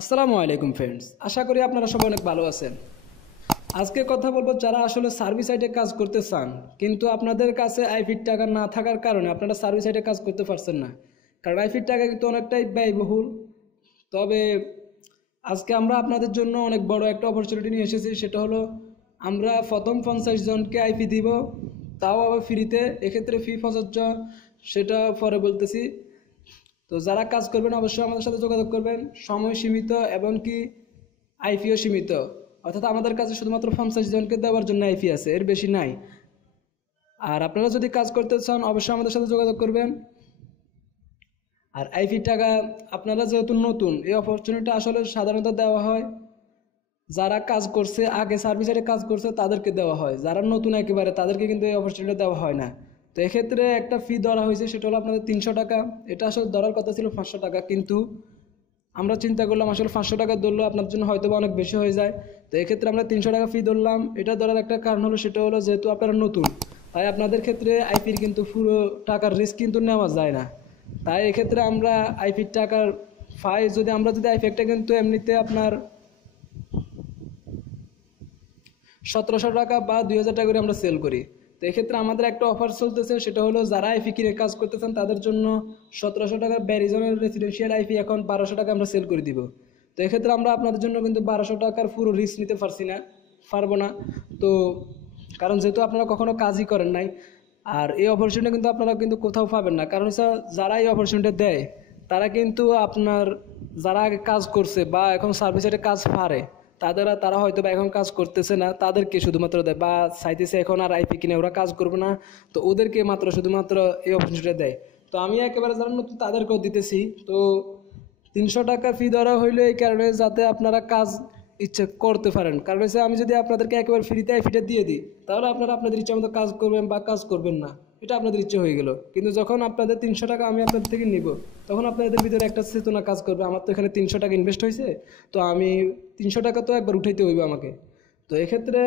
আসসালামু আলাইকুম ফ্রেন্ডস, আশা করি আপনারা সবাই অনেক ভালো আছেন। আজকে কথা বলবো যারা আসলে সার্ভিস সাইটে কাজ করতে চান, কিন্তু আপনাদের কাছে আইপির টাকা না থাকার কারণে আপনারা সার্ভিস সাইটে কাজ করতে পারছেন না, কারণ আইপির টাকা কিন্তু অনেকটাই ব্যয়বহুল। তবে আজকে আমরা আপনাদের জন্য অনেক বড় একটা অপরচুনিটি নিয়ে এসেছি, সেটা হলো আমরা প্রথম 50 জনকে আইপি দিব, তাও আবার ফ্রিতে। এক্ষেত্রে ফি প্রযোজ্য, সেটা পরে বলতেছি। তো যারা কাজ করবেন অবশ্যই আমাদের সাথে যোগাযোগ করবেন। সময় সীমিত এবং কি আইপিও সীমিত, অর্থাৎ আমাদের কাছে শুধুমাত্র 50 জনকে দেওয়ার জন্য আইপি আছে, এর বেশি নাই। আর আপনারা যদি কাজ করতে চান অবশ্যই আমাদের সাথে যোগাযোগ করবেন। আর আইপির টাকা আপনারা যেহেতু নতুন, এই অপরচুনিটি আসলে সাধারণত দেওয়া হয় যারা কাজ করছে, আগে সার্ভিসে কাজ করছে তাদেরকে দেওয়া হয়। যারা নতুন একেবারে তাদেরকে কিন্তু এই অপরচুনিটি দেওয়া হয় না। তো এক্ষেত্রে একটা ফি ধরা হয়েছে, সেটা হলো আপনাদের 300 টাকা। এটা আসলে ধরার কথা ছিল 500 টাকা, কিন্তু আমরা চিন্তা করলাম আসলে 500 টাকা ধরলেও আপনার জন্য হয়তো বা অনেক বেশি হয়ে যায়। তো এক্ষেত্রে আমরা 300 টাকা ফি ধরলাম। এটা ধরার একটা কারণ হলো, সেটা হলো যেহেতু আপনারা নতুন, তাই আপনাদের ক্ষেত্রে আইপির কিন্তু পুরো টাকার রিস্ক কিন্তু নেওয়া যায় না। তাই এক্ষেত্রে আমরা আইপির টাকার আমরা যদি আইপি একটা কিন্তু এমনিতে আপনার 1700 টাকা বা 2000 টাকা করে আমরা সেল করি। তো এক্ষেত্রে আমাদের একটা অফার চলতেছে, সেটা হলো যারা আইপি কিনে কাজ করতেছেন তাদের জন্য 1700 টাকার ভ্যারিজনের রেসিডেন্সিয়াল আইপি এখন 1200 টাকা আমরা সেল করে দিব। তো এক্ষেত্রে আমরা আপনাদের জন্য কিন্তু 1200 টাকার পুরো রিস্ক নিতে পারবো না। তো কারণ যেহেতু আপনারা কখনো কাজই করেন নাই, আর এই অপরচুনিটি কিন্তু আপনারা কিন্তু কোথাও পাবেন না। কারণ যারা এই অপরচুনিটি দেয় তারা কিন্তু আপনার যারা আগে কাজ করছে বা এখন সার্ভিসের কাজ পারে, তারা হয়তো বা এখন কাজ করতেছে না, তাদেরকে শুধুমাত্র দেয়, বা চাইতেছে এখন আর আইপি কিনে ওরা কাজ করবে না, তো ওদেরকে মাত্র শুধুমাত্র এই অপরচুনিটি দেয়। তো আমি একেবারে যারা নতুন তাদেরকেও দিতেছি। তো 300 টাকা ফি ধরা হইলো এই কারণে যাতে আপনারা কাজ ইচ্ছে করতে পারেন। কারণ হচ্ছে আমি যদি আপনাদেরকে একেবারে ফ্রিতে আইপিটা দিয়ে দিই, তাহলে আপনারা আপনাদের ইচ্ছা মতো কাজ করবেন বা কাজ করবেন না, এটা আপনাদের ইচ্ছে হয়ে গেল। কিন্তু যখন আপনাদের 300 টাকা আমি আপনাদের থেকে নিব, তখন আপনাদের ভিতরে একটা চেতনা কাজ করবে, আমার তো এখানে 300 টাকা ইনভেস্ট হয়েছে, তো আমি 300 টাকা তো একবার উঠাইতে হইবে আমাকে। তো এক্ষেত্রে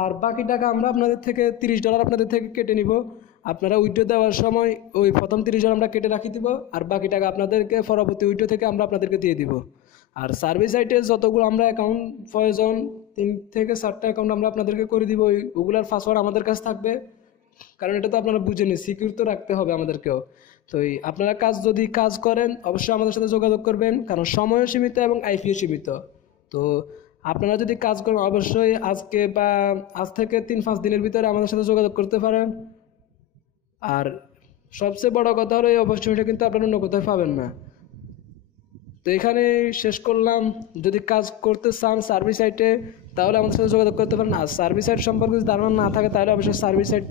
আর বাকি টাকা আমরা আপনাদের থেকে $30 আপনাদের থেকে কেটে নিব। আপনারা উইড্রো দেওয়ার সময় ওই প্রথম $30 আমরা কেটে রাখি দিব, আর বাকি টাকা আপনাদেরকে পরবর্তী উইড্রো থেকে আমরা আপনাদেরকে দিয়ে দিব। আর সার্ভিস সাইটে যতগুলো আমরা অ্যাকাউন্ট প্রয়োজন, 3 থেকে 4টা অ্যাকাউন্ট আমরা আপনাদেরকে করে দিব। ওগুলার পাসওয়ার্ড আমাদের কাছে থাকবে, কারণ এটা তো আপনারা বুঝে নিন, সিকিউর তো রাখতে হবে আমাদেরকেও। তো আপনারা যদি কাজ করেন অবশ্যই আমাদের সাথে যোগাযোগ করবেন, কারণ সময়ও সীমিত এবং আইপিও সীমিত। তো আপনারা যদি কাজ করেন অবশ্যই আজকে বা আজ থেকে 3-5 দিনের ভিতরে আমাদের সাথে যোগাযোগ করতে পারেন। আর সবচেয়ে বড় কথা হলো এই অপরচুনিটি কিন্তু আপনারা অন্য কোথাও পাবেন না। তো এখানে শেষ করলাম। যদি কাজ করতে চান সার্ভিস সাইটে, তাহলে আমাদের সাথে যোগাযোগ করতে পারেন। আর সার্ভিস সাইট সম্পর্কে যদি ধারণা না থাকে, তাহলে অবশ্যই সার্ভিস সাইট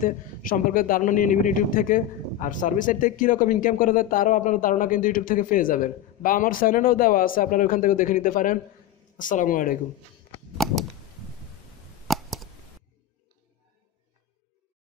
সম্পর্কে ধারণা নিয়ে নেবেন ইউটিউব থেকে। আর সার্ভিস সাইট থেকে কীরকম ইনকাম করা যায় তারও আপনারা ধারণা কিন্তু ইউটিউব থেকে পেয়ে যাবেন, বা আমার চ্যানেলেও দেওয়া আছে, আপনারা ওখান থেকে দেখে নিতে পারেন। আসসালামু আলাইকুম।